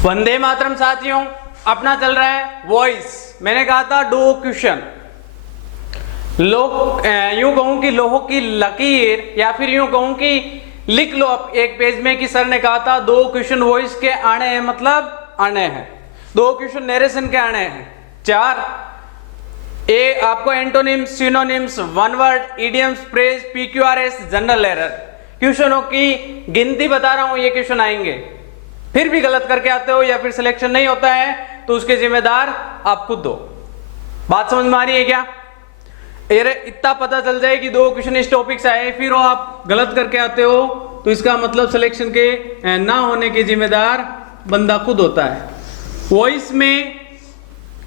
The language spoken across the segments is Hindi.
वंदे मातरम साथियों, अपना चल रहा है वॉइस। मैंने कहा था दो क्वेश्चन, यूं कहूं कि लोहों की लकीर, या फिर यूं कहूं कि लिख लो आप एक पेज में कि सर ने कहा था दो क्वेश्चन वॉइस के आने हैं, मतलब आने हैं। दो क्वेश्चन नरेशन के आने हैं। चार ए आपको antonyms, synonyms, one word, idioms, phrase, PQRS, general error क्वेश्चनों की गिनती बता रहा हूं। ये क्वेश्चन आएंगे, फिर भी गलत करके आते हो या फिर सिलेक्शन नहीं होता है तो उसके जिम्मेदार आप खुद हो। बात समझ में आ रही है क्या? इतना पता चल जाए कि दो क्वेश्चन इस टॉपिक से आए, फिर आप गलत करके आते हो तो इसका मतलब सिलेक्शन के ना होने के जिम्मेदार बंदा खुद होता है। वॉइस में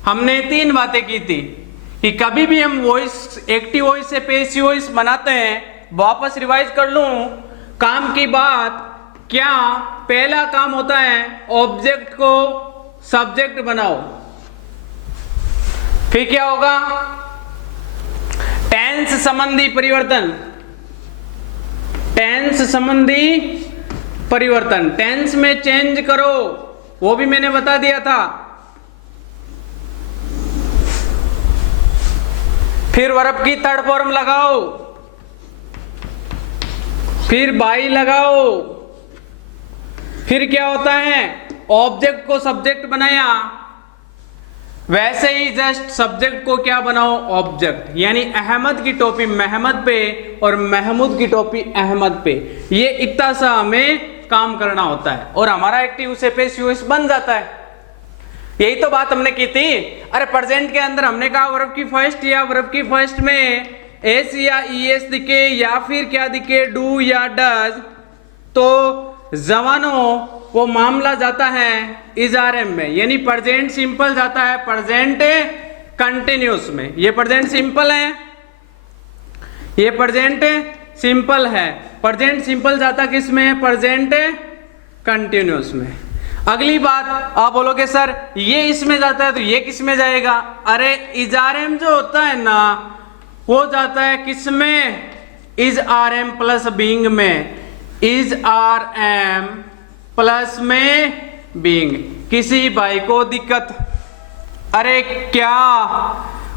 हमने तीन बातें की थी कि कभी भी हम वॉइस एक्टिव वॉइस से पैसिव वॉइस बनाते हैं। वापस रिवाइज कर लूं काम की बात। क्या पहला काम होता है ऑब्जेक्ट को सब्जेक्ट बनाओ। फिर क्या होगा? टेंस संबंधी परिवर्तन, टेंस संबंधी परिवर्तन, टेंस में चेंज करो, वो भी मैंने बता दिया था। फिर वर्ब की थर्ड फॉर्म लगाओ, फिर बाई लगाओ। फिर क्या होता है? ऑब्जेक्ट को सब्जेक्ट बनाया, वैसे ही जस्ट सब्जेक्ट को क्या बनाओ? ऑब्जेक्ट। यानी अहमद की टोपी महमद पे और महमूद की टोपी अहमद पे। ये इतना सा हमें काम करना होता है और हमारा एक्टिव से पैसिव बन जाता है। यही तो बात हमने की थी। अरे प्रेजेंट के अंदर हमने कहा वर्ब की फर्स्ट या वर्ब की फर्स्ट में एस या ईएस दिखे या फिर क्या दिखे, डू या डज, तो जवानों वो मामला जाता है इजारम में, यानी प्रेजेंट सिंपल जाता है प्रेजेंट कंटिन्यूस में। ये प्रेजेंट सिंपल है, ये प्रेजेंट सिंपल है। प्रेजेंट सिंपल जाता किस में? प्रेजेंट कंटिन्यूस में। अगली बात आप बोलोगे सर ये इसमें जाता है तो ये किस में जाएगा? अरे इजारम जो होता है ना वो जाता है किस में? Is are am plus being में। इज आर एम प्लस में बीइंग। किसी भाई को दिक्कत? अरे क्या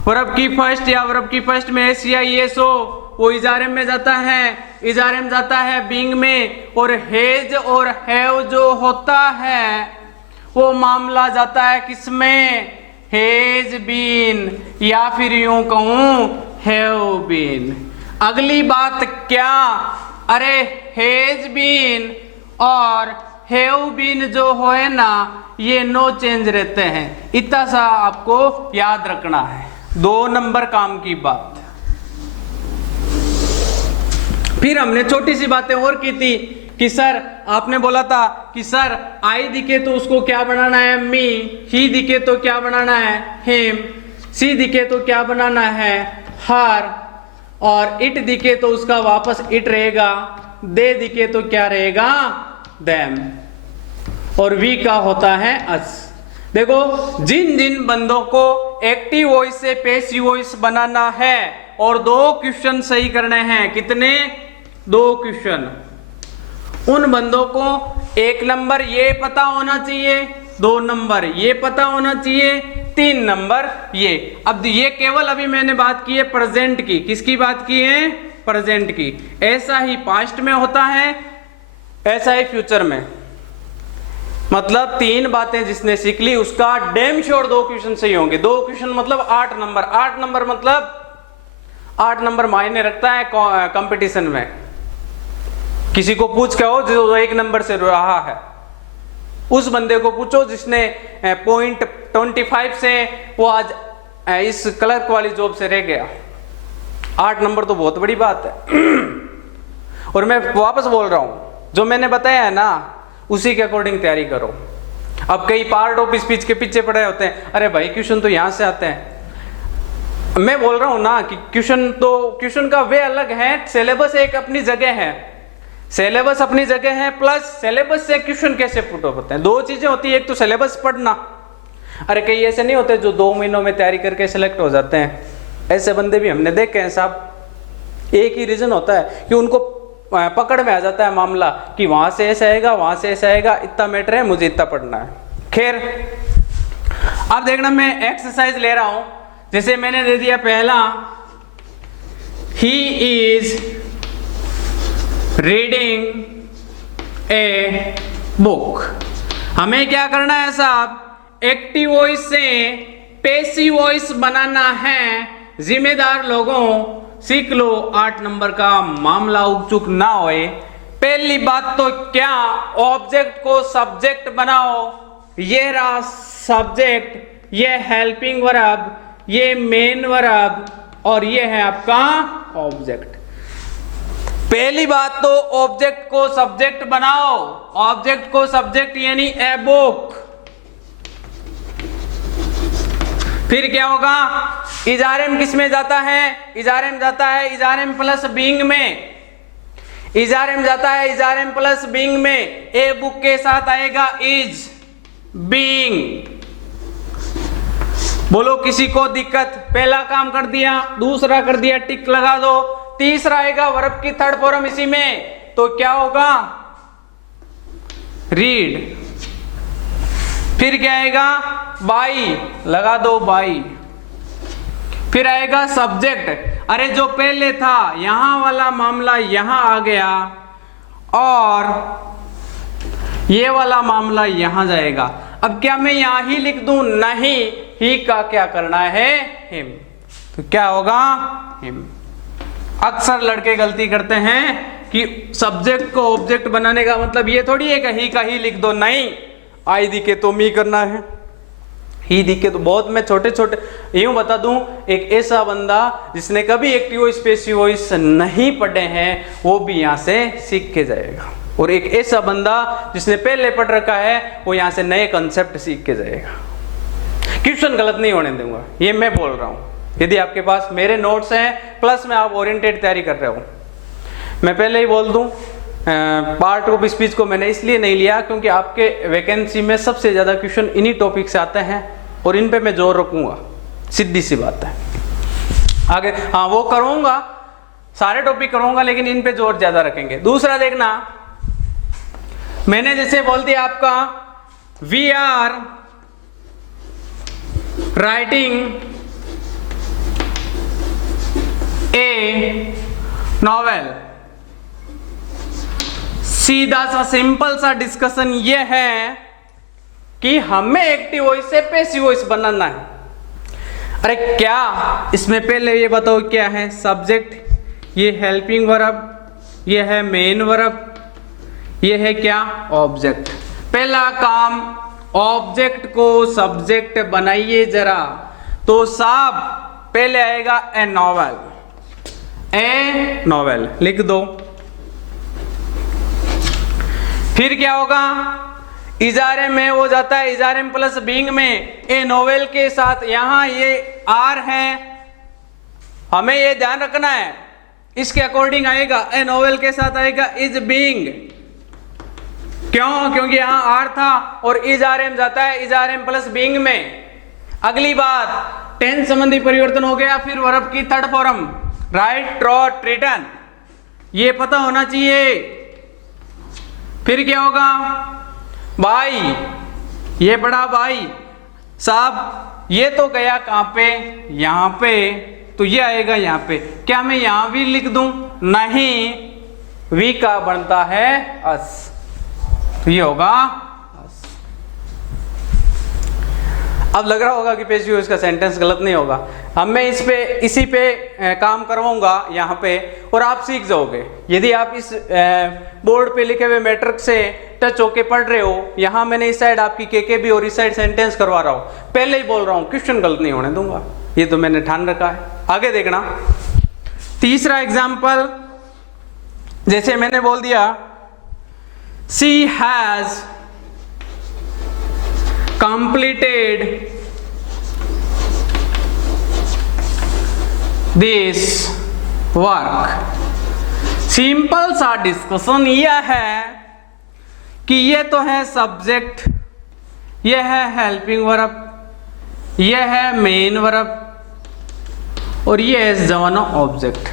वर्ब की फर्स्ट या वर्ब की फर्स्ट में एस या एस हो वो इजारम में जाता है, इजारम जाता है बीइंग में। और हेज और हैव जो होता है वो मामला जाता है किसमें? हेज बीन, या फिर यूं कहूं हैव बीन। अगली बात क्या? अरे हेज बीन और हैव बीन जो है ना ये नो चेंज रहते हैं। इतना सा आपको याद रखना है। 2 नंबर काम की बात। फिर हमने छोटी सी बातें और की थी कि सर आपने बोला था कि सर आई दिखे तो उसको क्या बनाना है? मी। ही दिखे तो क्या बनाना है? हिम। सी दिखे तो क्या बनाना है? हर। और इट दिखे तो उसका वापस इट रहेगा। दे दिखे तो क्या रहेगा? देम। और वी का होता है अस। देखो जिन जिन बंदों को एक्टिव वॉइस से पैसिव वॉइस बनाना है और 2 क्वेश्चन सही करने हैं, कितने? 2 क्वेश्चन, उन बंदों को 1 नंबर ये पता होना चाहिए, 2 नंबर ये पता होना चाहिए, 3 नंबर ये। अब ये केवल अभी मैंने बात की है प्रेजेंट की। किसकी बात की है? प्रेजेंट की। ऐसा ही पास्ट में होता है, ऐसा ही फ्यूचर में। मतलब 3 बातें जिसने सीख ली उसका डैम श्योर 2 क्वेश्चन सही होंगे। 2 क्वेश्चन मतलब 8 नंबर। 8 नंबर मतलब 8 नंबर मायने रखता है कंपटीशन में। किसी को पूछ के हो जो 1 नंबर से रहा है, उस बंदे को पूछो जिसने पॉइंट 25 से वो आज इस क्लर्क वाली जॉब से रह गया। 8 नंबर तो बहुत बड़ी बात है। और मैं वापस बोल रहा हूं जो मैंने बताया है ना उसी के अकॉर्डिंग तैयारी करो। अब कई पार्ट ऑफ स्पीच के पीछे पड़े होते हैं, अरे भाई क्वेश्चन तो यहां से आते हैं। मैं बोल रहा हूं ना कि क्वेश्चन का वे अलग है, सिलेबस एक अपनी जगह है। सिलेबस अपनी जगह है, प्लस सिलेबस से क्वेश्चन कैसे पुट अप होते हैं। 2 चीजें होती है, एक तो सिलेबस पढ़ना। अरे कई ऐसे नहीं होते जो 2 महीनों में तैयारी करके सिलेक्ट हो जाते हैं। ऐसे बंदे भी हमने देखे हैं साहब। एक ही रीजन होता है कि उनको पकड़ में आ जाता है मामला कि वहां से ऐसा आएगा, वहां से ऐसा आएगा, इतना मैटर है, मुझे इतना पढ़ना है। खैर अब देखना मैं एक्सरसाइज ले रहा हूं, जैसे मैंने दे दिया पहला, he is reading a book. हमें क्या करना है साहब, एक्टिव वॉइस से पैसिव वॉइस बनाना है। जिम्मेदार लोगों सीख लो, 8 नंबर का मामला उकचुक ना होए। पहली बात तो क्या, ऑब्जेक्ट को सब्जेक्ट बनाओ। ये रहा सब्जेक्ट, ये हेल्पिंग वर्ब, ये मेन वर्ब और ये है आपका ऑब्जेक्ट। पहली बात तो ऑब्जेक्ट को सब्जेक्ट बनाओ। ऑब्जेक्ट को सब्जेक्ट यानी ए बुक। फिर क्या होगा, इजारेम किस में जाता है, इजारेम जाता है इजारेम प्लस बीइंग में। इजारेम जाता है इजारेम प्लस बीइंग में। ए बुक के साथ आएगा इज बीइंग। बोलो किसी को दिक्कत, पहला काम कर दिया, दूसरा कर दिया, टिक लगा दो। तीसरा आएगा वर्ब की थर्ड फॉर्म इसी में, तो क्या होगा, रीड। फिर क्या आएगा, बाई, लगा दो बाई। फिर आएगा सब्जेक्ट, अरे जो पहले था यहां वाला मामला यहां आ गया और ये वाला मामला यहां जाएगा। अब क्या मैं यहां ही लिख दूं, नहीं, ही का क्या करना है, हिम। तो क्या होगा, हिम। अक्सर लड़के गलती करते हैं कि सब्जेक्ट को ऑब्जेक्ट बनाने का मतलब ये थोड़ी है कि ही का ही लिख दो, नहीं, आई दिखे तो मी करना है, ही दिखे तो। बहुत मैं छोटे छोटे यूं बता दूं, एक ऐसा बंदा जिसने कभी एक्टिव वॉइस पैसिव वॉइस नहीं पढ़े हैं वो भी यहां से सीख के जाएगा, और एक ऐसा बंदा जिसने पहले पढ़ रखा है वो यहां से नए कॉन्सेप्ट सीख के जाएगा। क्वेश्चन गलत नहीं होने दूंगा, ये मैं बोल रहा हूं। यदि आपके पास मेरे नोट्स हैं प्लस में आप ओरिएंटेड तैयारी कर रहे हो, मैं पहले ही बोल दूं, पार्ट ऑफ स्पीच को मैंने इसलिए नहीं लिया क्योंकि आपके वैकेंसी में सबसे ज्यादा क्वेश्चन इन्हीं टॉपिक से आते हैं और इन पे मैं जोर रखूंगा, सीधी सी बात है। आगे हाँ वो करूंगा, सारे टॉपिक करूंगा, लेकिन इन पे जोर ज्यादा रखेंगे। दूसरा देखना, मैंने जैसे बोल दिया आपका, we are writing a novel. सीधा सा सिंपल सा डिस्कशन ये है कि हमें एक्टिव वॉइस से पैसिव वॉइस बनाना है। अरे क्या, इसमें पहले ये बताओ क्या है, सब्जेक्ट, ये हेल्पिंग वर्ब, ये है मेन वर्ब, ये है क्या, ऑब्जेक्ट। पहला काम, ऑब्जेक्ट को सब्जेक्ट बनाइए जरा। तो साहब पहले आएगा ए नॉवेल, ए नॉवेल लिख दो। फिर क्या होगा, इजारे में वो जाता है इजारेम प्लस बीइंग में। ए नोवेल के साथ यहां ये आर है, हमें ये ध्यान रखना है, इसके अकॉर्डिंग आएगा। ए नोवेल के साथ आएगा इज बीइंग। क्यों, क्योंकि यहां आर था और इजारेम जाता है इजारेम प्लस बीइंग में। अगली बात, टेंस संबंधी परिवर्तन हो गया। फिर वर्ब की third form, right, trout, return, ये पता होना चाहिए। फिर क्या होगा, भाई, ये बड़ा भाई साहब, ये तो गया कहां पे, यहां पे, तो ये आएगा यहां पे। क्या मैं यहां भी लिख दूं, नहीं, वी का बनता है अस, तो ये होगा अस। अब लग रहा होगा कि पैसिव वॉइस का सेंटेंस गलत नहीं होगा। अब मैं इस पे इसी पे काम करवाऊंगा यहाँ पे, और आप सीख जाओगे। यदि आप इस बोर्ड पे लिखे हुए मैट्रिक से टच होके पढ़ रहे हो, यहाँ मैंने इस साइड आपकी के भी और इस साइड सेंटेंस करवा रहा हूँ, पहले ही बोल रहा हूँ क्वेश्चन गलत नहीं होने दूंगा, ये तो मैंने ठान रखा है। आगे देखना, तीसरा एग्जाम्पल, जैसे मैंने बोल दिया, she has completed this work। Simple सा डिस्कशन यह है कि ये तो है सब्जेक्ट, ये है हेल्पिंग वर्ब, ये है मेन वर्ब और ये है जवाना ऑब्जेक्ट।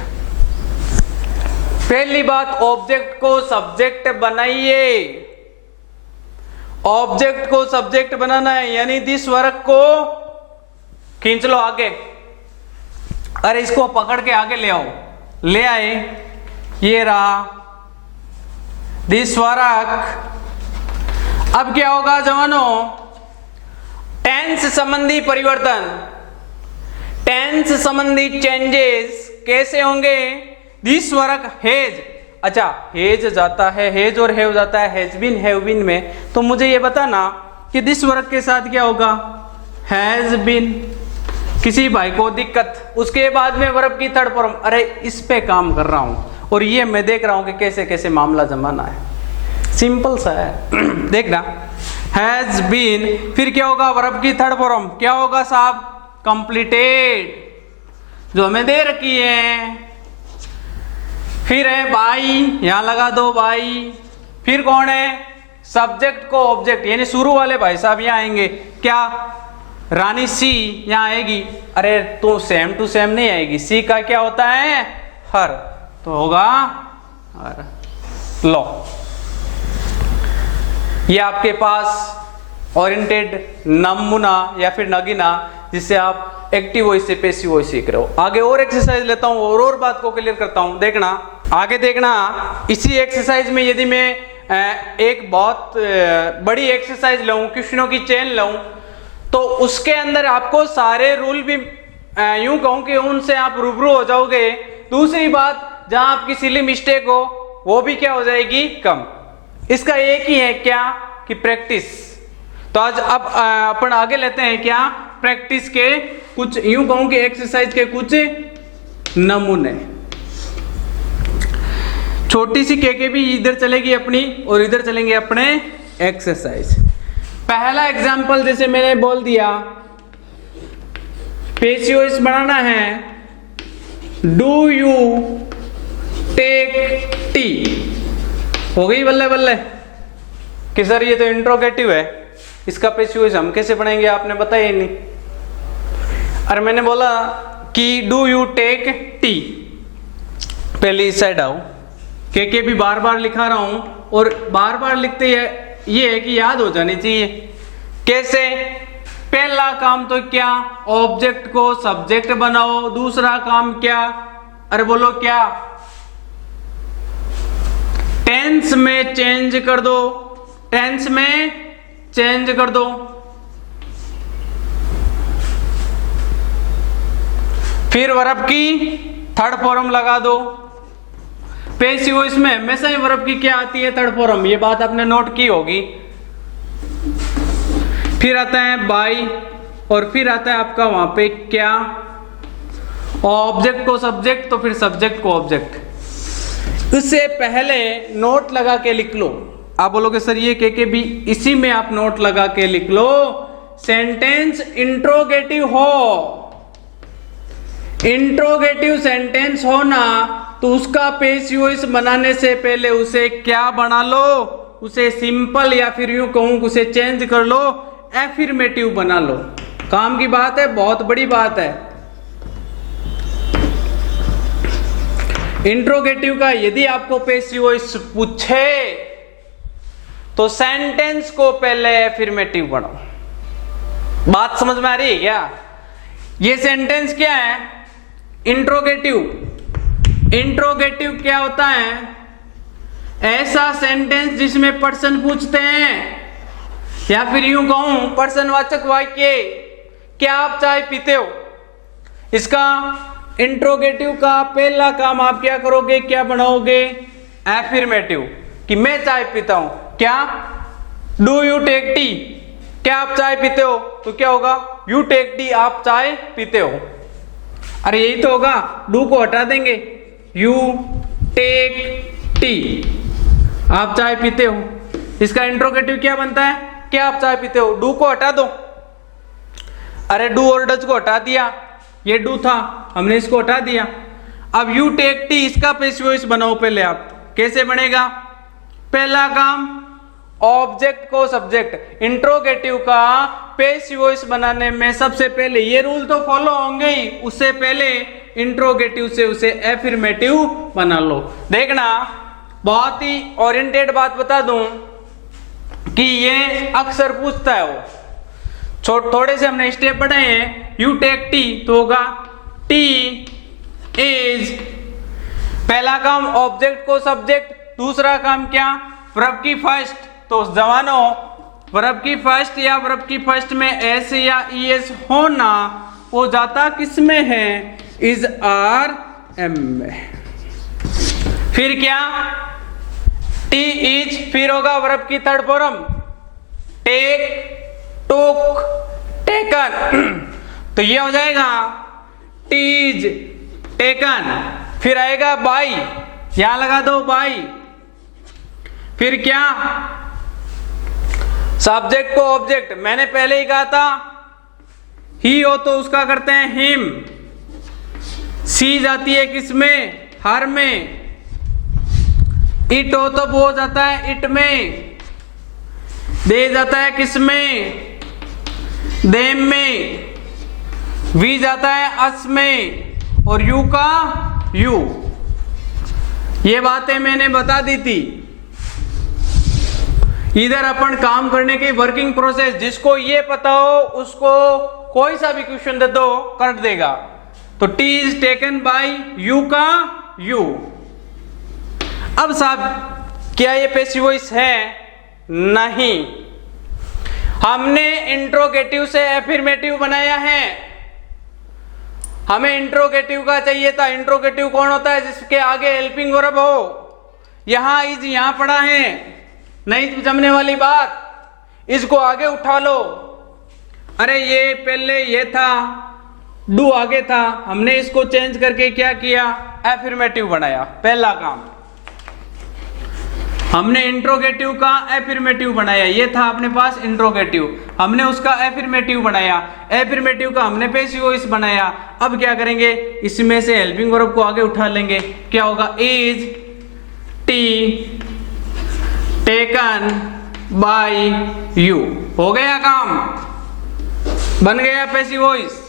पहली बात, ऑब्जेक्ट को सब्जेक्ट बनाइए। ऑब्जेक्ट को सब्जेक्ट बनाना है, यानी दिस वर्क को खींच लो आगे। अरे इसको पकड़ के आगे ले आओ, ले आए, ये रहा दिस वर्क। अब क्या होगा जवानों, टेंस संबंधी परिवर्तन, टेंस संबंधी चेंजेस कैसे होंगे? दिस वर्क हैज, अच्छा हैज जाता है, हैज और हैव जाता है हैज बीन हैव बीन में, तो मुझे ये बताना कि दिस वर्क के साथ क्या होगा, हैज बीन। किसी भाई को दिक्कत, उसके बाद में वर्ब की थर्ड फॉर्म, अरे इस पे काम कर रहा हूं और ये मैं देख रहा हूं कि कैसे कैसे मामला जमाना है, सिंपल सा है देखना। हैज बीन, फिर क्या होगा, वर्ब की थर्ड फॉर्म क्या होगा साहब, कंप्लीटेड, जो हमें दे रखी है। फिर है बाई, यहां लगा दो बाई। फिर कौन है, सब्जेक्ट को ऑब्जेक्ट, यानी शुरू वाले भाई साहब यहां आएंगे, क्या रानी सी यहां आएगी, अरे तो सेम टू सेम नहीं आएगी, सी का क्या होता है हर, तो होगा हर। लो ये आपके पास ओरिएंटेड नमूना या फिर नगीना, जिससे आप एक्टिव वॉइस से पैसिव वॉइस सीख रहे हो। आगे और एक्सरसाइज लेता हूं और बात को क्लियर करता हूं, देखना आगे देखना। इसी एक्सरसाइज में यदि मैं एक बहुत बड़ी एक्सरसाइज लूं, क्वेश्चनों की चेन लूं, तो उसके अंदर आपको सारे रूल भी यूं कहूं कि उनसे आप रूबरू हो जाओगे। दूसरी बात, जहां आपकी सिली मिस्टेक हो वो भी क्या हो जाएगी, कम। इसका एक ही है क्या कि प्रैक्टिस। तो आज अब अपन आगे लेते हैं क्या, प्रैक्टिस के कुछ यूं कहूं कि एक्सरसाइज के कुछ नमूने। छोटी सी के भी इधर चलेगी अपनी और इधर चलेंगे अपने एक्सरसाइज। पहला एग्जाम्पल जैसे मैंने बोल दिया, पैसिव वॉइस बनाना है, डू यू टेक टी, हो गई बल्ले बल्ले कि सर ये तो इंट्रोगेटिव है, इसका पैसिव वॉइस हम कैसे बनाएंगे, आपने बताया ही नहीं। अरे मैंने बोला कि डू यू टेक टी, पहले इस साइड आओ, के भी बार बार लिखा रहा हूं और बार बार लिखते ये है कि याद हो जानी चाहिए। कैसे, पहला काम तो क्या, ऑब्जेक्ट को सब्जेक्ट बनाओ। दूसरा काम क्या, अरे बोलो क्या, टेंस में चेंज कर दो, टेंस में चेंज कर दो। फिर वर्ब की थर्ड फॉर्म लगा दो। पैसिव वॉइस में हमेशा ही वर्ब की क्या आती है, थर्ड फॉर्म, ये बात आपने नोट की होगी। फिर आता है बाई और फिर आता है आपका वहां पे क्या, ऑब्जेक्ट को सब्जेक्ट, तो फिर सब्जेक्ट को ऑब्जेक्ट। इससे पहले नोट लगा के लिख लो। आप बोलोगे सर ये के भी, इसी में आप नोट लगा के लिख लो, सेंटेंस इंट्रोगेटिव हो, इंट्रोगेटिव सेंटेंस हो ना, तो उसका पैसिव वॉइस बनाने से पहले उसे क्या बना लो, उसे सिंपल या फिर यूं कहूं उसे चेंज कर लो, एफर्मेटिव बना लो। काम की बात है, बहुत बड़ी बात है। इंट्रोगेटिव का यदि आपको पैसिव वॉइस पूछे तो सेंटेंस को पहले एफर्मेटिव बनाओ। बात समझ में आ रही है क्या? ये सेंटेंस क्या है, इंट्रोगेटिव। इंट्रोगेटिव क्या होता है, ऐसा सेंटेंस जिसमें पर्सन पूछते हैं, या फिर यूं कहूं पर्सनवाचक वाक्य, क्या आप चाय पीते हो। इसका इंट्रोगेटिव का पहला काम आप क्या करोगे, क्या बनाओगे, एफर्मेटिव, कि मैं चाय पीता हूं। क्या, डू यू टेक टी, क्या आप चाय पीते हो, तो क्या होगा, यू टेक टी, आप चाय पीते हो। अरे यही तो होगा, डू को हटा देंगे, यू टेक टी, आप चाय पीते हो। इसका इंट्रोगेटिव क्या बनता है, क्या आप चाय पीते हो, डू को हटा दो। अरे डू और डज को हटा दिया, ये डू था, हमने इसको हटा दिया। अब यू टेक टी, इसका पैसिव वॉइस बनाओ पहले आप। कैसे बनेगा, पहला काम ऑब्जेक्ट को सब्जेक्ट। इंट्रोगेटिव का पैसिव वॉइस बनाने में सबसे पहले ये रूल तो फॉलो होंगे ही, उससे पहले इंट्रोगेटिव से उसे एफर्मेटिव बना लो। देखना बहुत ही ओरिएंटेड बात बता दूं, कि ये अक्सर पूछता है वो। थोड़े से हमने स्टेप बढ़ाए हैं। यू टेक टी तो होगा टी इज, पहला काम ऑब्जेक्ट को सब्जेक्ट, दूसरा काम क्या वर्ब की फर्स्ट। तो जवानों वर्ब की फर्स्ट या वर्ब की फर्स्ट में एस या ईएस होना वो जाता किस में है, इज आर एम में। फिर क्या टी इज, फिर होगा वर्ब की थर्ड फॉर्म टेक, टुक, टेकन। तो ये हो जाएगा टीज टेकन। फिर आएगा बाई, यहां लगा दो बाई। फिर क्या सब्जेक्ट को ऑब्जेक्ट, मैंने पहले ही कहा था ही हो तो उसका करते हैं हिम। सी जाती है किसमें, हर में। इट हो तो वो जाता है इट में। दे जाता है किसमें, देम में। वी जाता है अस में। और यू का यू। ये बातें मैंने बता दी थी। इधर अपन काम करने की वर्किंग प्रोसेस, जिसको ये पता हो उसको कोई सा भी क्वेश्चन दे दो कर देगा। तो T is taken by you का यू। अब साहब क्या ये पैसिव वॉइस है, नहीं। हमने इंट्रोगेटिव से एफर्मेटिव बनाया है। हमें इंट्रोगेटिव का चाहिए था। इंट्रोगेटिव कौन होता है, जिसके आगे हेल्पिंग वर्ब हो। यहां इज यहां पड़ा है, नहीं जमने वाली बात। इसको आगे उठा लो। अरे ये पहले ये था, डू आगे था, हमने इसको चेंज करके क्या किया, एफर्मेटिव बनाया। पहला काम हमने इंट्रोगेटिव का एफर्मेटिव बनाया। ये था अपने पास इंट्रोगेटिव, हमने उसका एफर्मेटिव बनाया। एफर्मेटिव का हमने पैसिव वॉइस बनाया। अब क्या करेंगे, इसमें से हेल्पिंग वर्ब को आगे उठा लेंगे। क्या होगा, is T taken by you. हो गया काम, बन गया पैसिव वॉइस।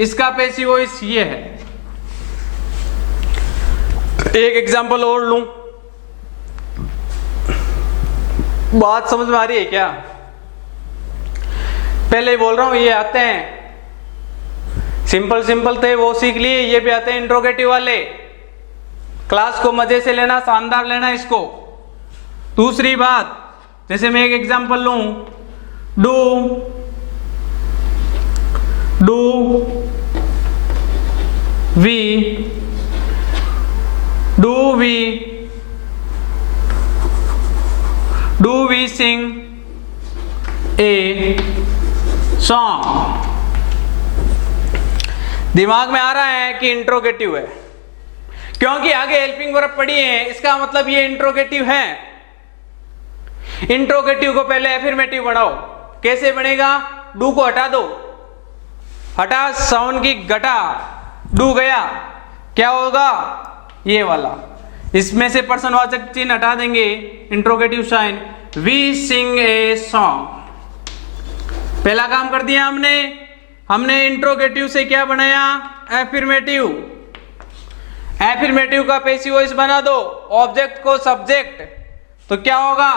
इसका पैसिव वॉइस ये है। एक एग्जांपल और लूं, बात समझ में आ रही है क्या? पहले ही बोल रहा हूं, ये आते हैं सिंपल सिंपल थे वो सीख लिए, ये भी आते हैं इंट्रोगेटिव वाले। क्लास को मजे से लेना, शानदार लेना इसको। दूसरी बात, जैसे मैं एक एग्जांपल लूं, do we sing a song. दिमाग में आ रहा है कि इंट्रोगेटिव है, क्योंकि आगे हेल्पिंग वर्ब पड़ी है, इसका मतलब ये इंट्रोगेटिव है। इंट्रोगेटिव को पहले एफर्मेटिव बनाओ। कैसे बनेगा, डू को हटा दो, हटा साउंड की घटा, डू गया, क्या होगा ये वाला। इसमें से पर्सनवाचक चिन्ह हटा देंगे, interrogative sign. We sing a song, पहला काम कर दिया हमने इंट्रोगेटिव से क्या बनाया, एफर्मेटिव। एफर्मेटिव का पैसिव वॉइस बना दो, ऑब्जेक्ट को सब्जेक्ट। तो क्या होगा,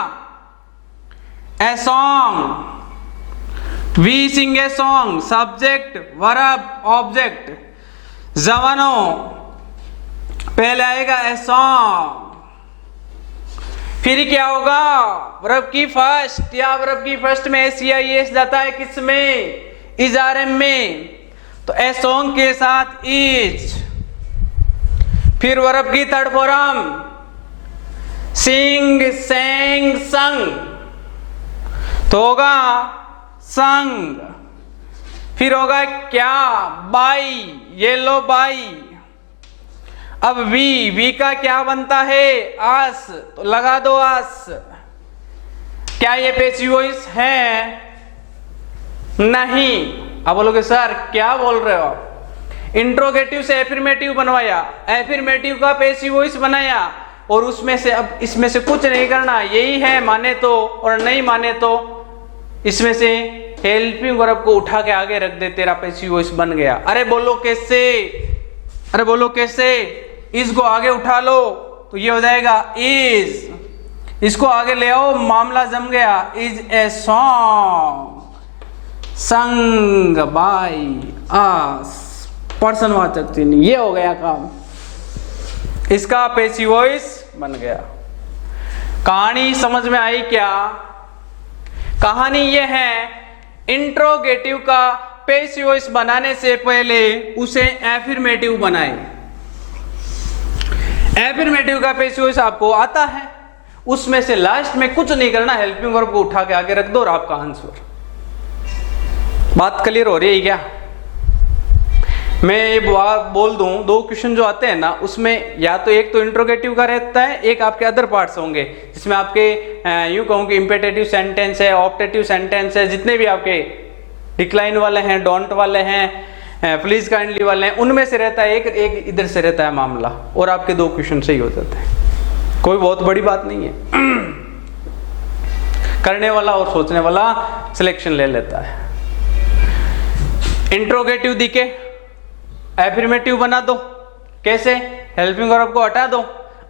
a song, we sing a song, subject verb object. जवानों पहले आएगा ए सॉन्ग, फिर क्या होगा, वर्ब की फर्स्ट या वर्ब की फर्स्ट में एस या एस जाता है किसमें, इज आर एम में। तो ए सॉन्ग के साथ इज। फिर वर्ब की थर्ड फॉर्म सिंग, सेंग, संग, तो होगा संग। फिर होगा क्या, बाई, ये लो बाई। अब वी का क्या बनता है, आस, तो लगा दो आस। क्या ये पैसिव वॉइस है, नहीं। अब बोलोगे सर क्या बोल रहे हो, इंट्रोगेटिव से एफर्मेटिव बनवाया, एफर्मेटिव का पैसिव वॉइस बनाया, और उसमें से अब इसमें से कुछ नहीं करना, यही है माने तो, और नहीं माने तो इसमें से हेल्पिंग वर्ब को उठा के आगे रख दे, तेरा पैसिव वॉइस बन गया। अरे बोलो कैसे, इसको आगे उठा लो तो ये हो जाएगा इज। इसको आगे ले आओ, मामला जम गया। Is a song sung by us, पर्सनवाचक चिन्ह, ये हो गया काम, इसका पैसिव वॉइस बन गया। कहानी समझ में आई क्या? कहानी ये है, इंट्रोगेटिव का पैसिव वॉइस बनाने से पहले उसे एफर्मेटिव बनाए। एफर्मेटिव का पैसिव वॉइस आपको आता है, उसमें से लास्ट में कुछ नहीं करना, हेल्पिंग वर्ब को उठा के आगे रख दो और आपका आंसर। बात क्लियर हो रही है क्या? मैं ये बोल दूं, दो क्वेश्चन जो आते हैं ना, उसमें या तो एक तो इंट्रोगेटिव का रहता है, एक आपके अदर पार्ट्स होंगे, जिसमें आपके यूं कहूं कि इंपेटेटिव सेंटेंस है, ऑप्टेटिव सेंटेंस है, जितने भी आपके डिक्लाइन वाले हैं, डोंट वाले हैं, प्लीज काइंडली वाले हैं, उनमें से रहता है एक इधर से रहता है मामला, और आपके दो क्वेश्चन सही हो जाते हैं। कोई बहुत बड़ी बात नहीं है। करने वाला और सोचने वाला सिलेक्शन ले लेता है। इंट्रोगेटिव दिखे, एफर्मेटिव बना दो। कैसे? हेल्पिंग वर्ब को हटा दो।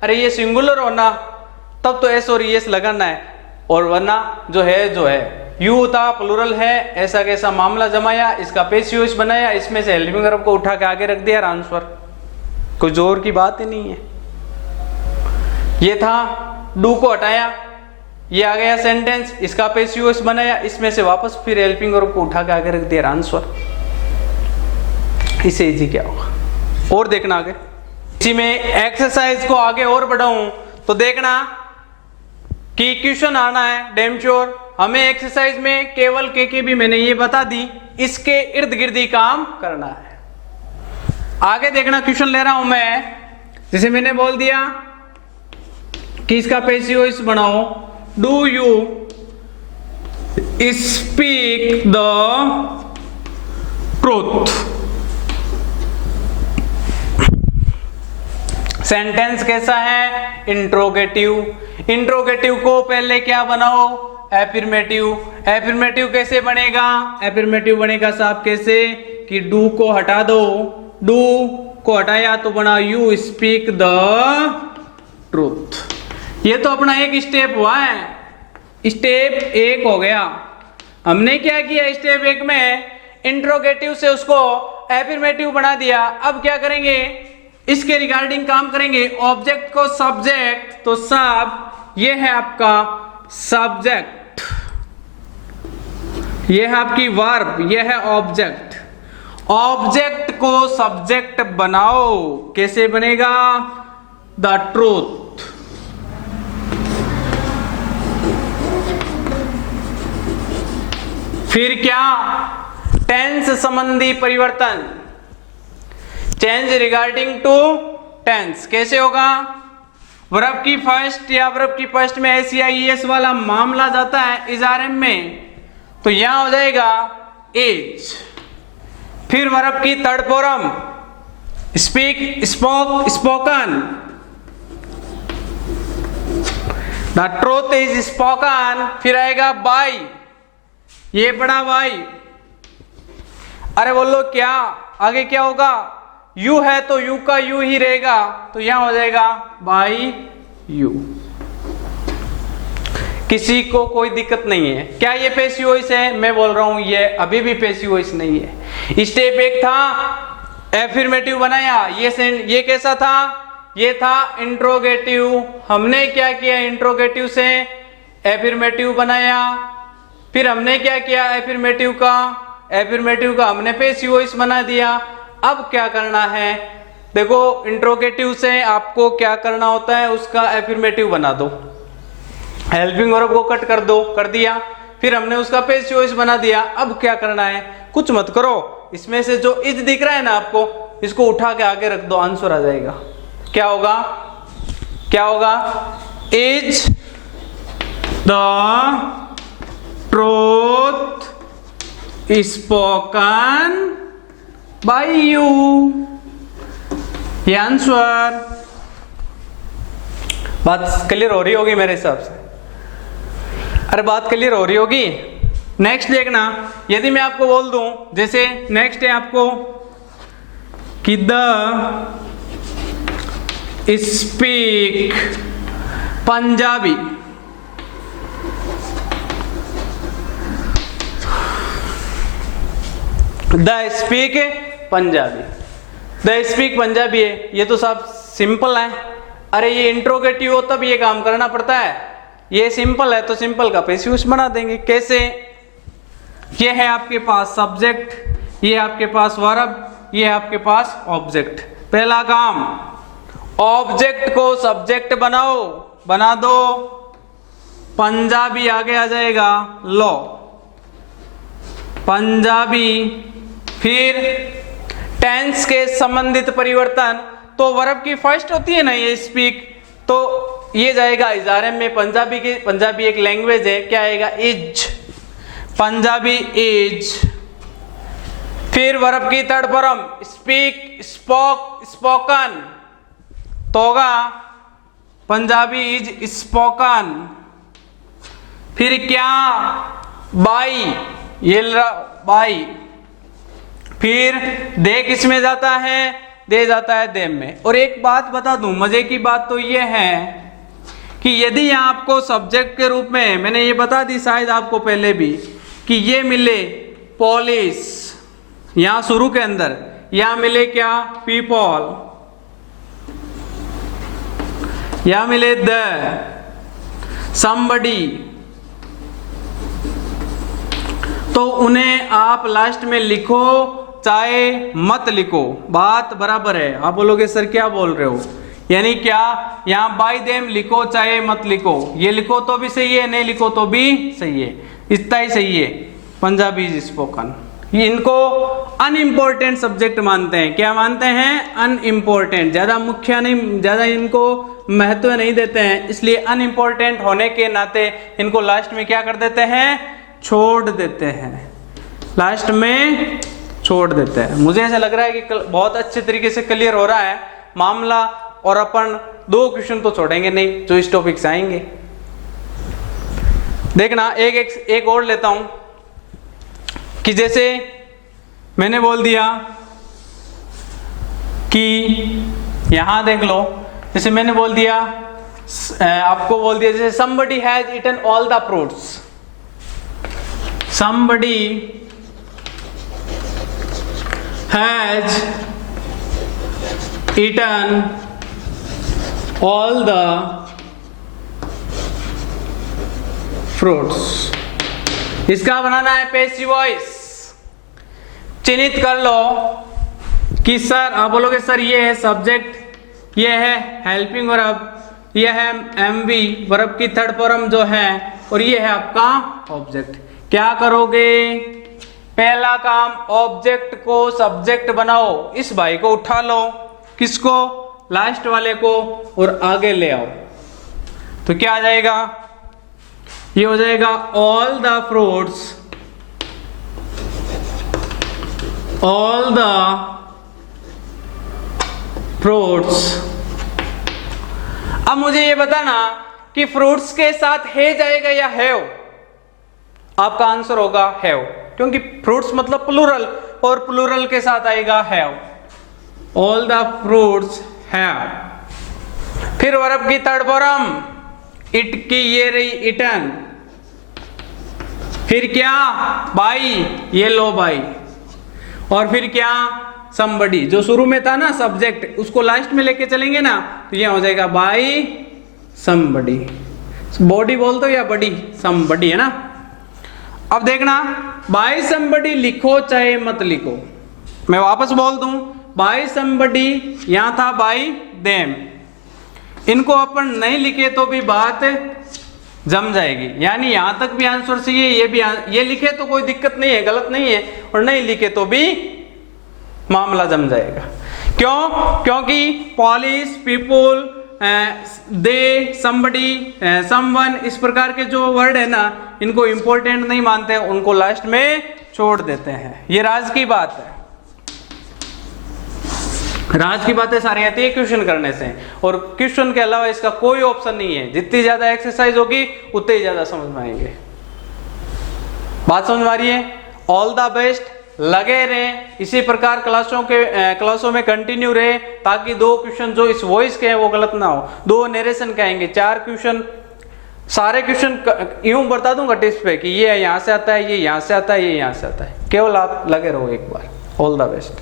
अरे ये सिंगुलर होना, तब तो एस और एस लगाना है, और वरना जो है यू था, प्लूरल है, ऐसा कैसा मामला जमाया, इसका पैसिव वॉइस बनाया, इसमें से हेल्पिंग वर्ब को उठा के आगे रख दिया, आंसर। कोई जोर की बात ही नहीं है। ये था, डू को हटाया, ये आ गया सेंटेंस, इसका पैसिव वॉइस बनाया, इसमें से वापस फिर हेल्पिंग वर्ब को उठा के आगे रख दिया, आंसर। इससे इजी क्या होगा? और देखना आगे, इसी में एक्सरसाइज को आगे और बढ़ाऊं तो देखना कि क्वेश्चन आना है डैम श्योर। हमें एक्सरसाइज में केवल के भी मैंने ये बता दी, इसके इर्द गिर्द ही काम करना है। आगे देखना, क्वेश्चन ले रहा हूं मैं, जैसे मैंने बोल दिया कि इसका पैसिव वॉइस बनाओ, do you speak the truth. Sentence कैसा है? इंट्रोगेटिव। इंट्रोगेटिव को पहले क्या बनाओ? एफर्मेटिव। एफर्मेटिव कैसे बनेगा? एफर्मेटिव बनेगा साहब कैसे कि डू को हटा दो, डू को हटाया तो बना यू स्पीक द ट्रूथ। ये तो अपना एक स्टेप हुआ है, स्टेप एक हो गया। हमने क्या किया? स्टेप एक में इंट्रोगेटिव से उसको एफर्मेटिव बना दिया। अब क्या करेंगे? इसके रिगार्डिंग काम करेंगे। ऑब्जेक्ट को सब्जेक्ट, तो सब ये है आपका सब्जेक्ट, ये है आपकी वर्ब, ये है ऑब्जेक्ट। ऑब्जेक्ट को सब्जेक्ट बनाओ, कैसे बनेगा? The truth. फिर क्या? टेंस संबंधी परिवर्तन, चेंज रिगार्डिंग टू टेंस। कैसे होगा? वर्ब की फर्स्ट या वर्ब की फर्स्ट में एस या ईएस वाला मामला जाता है इजआरएम में, तो यहां हो जाएगा एज। फिर वर्ब की third form speak, spoke, spoken. The truth is spoken. फिर आएगा बाय, ये बड़ा बाय। अरे बोलो क्या आगे क्या होगा? यू है तो यू का यू ही रहेगा, तो यहां हो जाएगा बाय यू। किसी को कोई दिक्कत नहीं है क्या? ये पैसिव वॉइस है? मैं बोल रहा हूं ये अभी भी पैसिव वॉइस नहीं है। स्टेप एक था एफर्मेटिव बनाया, ये कैसा था? ये था इंट्रोगेटिव। हमने क्या किया? इंट्रोगेटिव से एफर्मेटिव बनाया। फिर हमने क्या किया? एफर्मेटिव का हमने पैसिव वॉइस बना दिया। अब क्या करना है? देखो, इंट्रोगेटिव से आपको क्या करना होता है? उसका एफर्मेटिव बना दो, हेल्पिंग वर्ब को कट कर दो, कर दिया। फिर हमने उसका पैसिव वॉइस बना दिया। अब क्या करना है? कुछ मत करो, इसमें से जो इज दिख रहा है ना आपको, इसको उठा के आगे रख दो, आंसर आ जाएगा। क्या होगा? क्या होगा? Is the truth spoken by you, ये आंसर। बात क्लियर हो रही होगी मेरे हिसाब से। अरे बात क्लियर हो रही होगी। नेक्स्ट देखना, यदि मैं आपको बोल दूं, जैसे नेक्स्ट है आपको कि the speak Punjabi, the speak Punjabi, the speak Punjabi है, ये तो सब सिंपल है। अरे ये इंट्रोगेटिव हो तब ये काम करना पड़ता है, ये सिंपल है तो सिंपल का पैसिव बना देंगे। कैसे? ये है आपके पास सब्जेक्ट, ये आपके पास वर्ब, ये आपके पास ऑब्जेक्ट। पहला काम, ऑब्जेक्ट को सब्जेक्ट बनाओ, बना दो, पंजाबी आगे आ जाएगा, लो पंजाबी। फिर टेंस के संबंधित परिवर्तन, तो वर्ब की फर्स्ट होती है ना ये स्पीक, तो ये जाएगा इजारे में। पंजाबी एक लैंग्वेज है, क्या आएगा? Is, Punjabi is. फिर वर्ब की third form speak, spoke, spoken, तो होगा पंजाबी इज स्पोकन। फिर क्या? बाई, ये बाई। फिर दे किस में जाता है? दे जाता है देम में। और एक बात बता दूं, मजे की बात तो ये है कि यदि यहाँ आपको सब्जेक्ट के रूप में, मैंने ये बता दी शायद आपको पहले भी, कि ये मिले पॉलिस यहां शुरू के अंदर, यहां मिले क्या? पीपल, यहां मिले द, समबडी, तो उन्हें आप लास्ट में लिखो चाहे मत लिखो, बात बराबर है। आप बोलोगे सर क्या बोल रहे हो, यानी क्या? यहां बाय देम लिखो चाहे मत लिखो, ये लिखो तो भी सही है, नहीं लिखो तो भी सही है, इतना ही सही है। पंजाबी इज स्पोकन, इनको अनइम्पोर्टेंट सब्जेक्ट मानते हैं। क्या मानते हैं? अनइम्पोर्टेंट, ज्यादा मुख्य नहीं, ज्यादा इनको महत्व नहीं देते हैं, इसलिए अनइम्पोर्टेंट होने के नाते इनको लास्ट में क्या कर देते हैं? छोड़ देते हैं, लास्ट में छोड़ देते हैं। मुझे ऐसा लग रहा है कि बहुत अच्छे तरीके से क्लियर हो रहा है मामला, और अपन 2 क्वेश्चन तो छोड़ेंगे नहीं जो इस टॉपिक से आएंगे। देखना एक और लेता हूं कि जैसे मैंने बोल दिया कि यहां देख लो, जैसे मैंने बोल दिया, आपको बोल दिया जैसे somebody has eaten all the fruits, somebody has eaten all the fruits। इसका बनाना है पैसिव वॉइस। चिन्हित कर लो कि सर, आप बोलोगे सर ये है सब्जेक्ट, ये है हेल्पिंग वर्ब, ये है एमवी वर्ब की थर्ड फॉर्म जो है, और ये है आपका ऑब्जेक्ट। क्या करोगे? पहला काम, ऑब्जेक्ट को सब्जेक्ट बनाओ, इस भाई को उठा लो, किसको? लास्ट वाले को, और आगे ले आओ, तो क्या आ जाएगा? ये हो जाएगा all the fruits, all the fruits. अब मुझे ये बताना कि फ्रूट्स के साथ है जाएगा या हैव? आपका आंसर होगा हैव, क्योंकि फ्रूट्स मतलब प्लूरल, और प्लूरल के साथ आएगा have. All the fruits have. फिर वर्ब की थर्ड फॉर्म इट की, ये रही इटन। फिर क्या? बाई, ये लो बाई। और फिर क्या? somebody, जो शुरू में था ना सब्जेक्ट, उसको लास्ट में लेके चलेंगे ना, तो ये हो जाएगा बाई somebody। बॉडी बोल दो या बड़ी, somebody है ना। अब देखना, बाई somebody लिखो चाहे मत लिखो, मैं वापस बोल दूं, बाई somebody, यहां था बाई them, इनको अपन नहीं लिखे तो भी बात जम जाएगी, यानी यहां तक भी आंसर सही है, ये भी ये लिखे तो कोई दिक्कत नहीं है, गलत नहीं है, और नहीं लिखे तो भी मामला जम जाएगा। क्यों? क्योंकि पॉलिस, पीपुल, दे, समबडी, समवन, इस प्रकार के जो वर्ड है ना, इनको इंपॉर्टेंट नहीं मानते, उनको लास्ट में छोड़ देते हैं। ये राज की बात है, राज की बातें सारी आती है क्वेश्चन करने से, और क्वेश्चन के अलावा इसका कोई ऑप्शन नहीं है। जितनी ज्यादा एक्सरसाइज होगी उतने ही ज्यादा समझ में आएंगे। बात समझ में आ रही है? ऑल द बेस्ट, लगे रहे इसी प्रकार क्लासों में कंटिन्यू रहे, ताकि 2 क्वेश्चन जो इस वॉइस के हैं वो गलत ना हो। 2 नरेशन के आएंगे, 4 क्वेश्चन सारे क्वेश्चन यूं बता दूंगा टेस्ट पे कि ये यहाँ से आता है, ये यहाँ से आता है, ये यहाँ से आता है। केवल आप लगे रहो एक बार। All the best.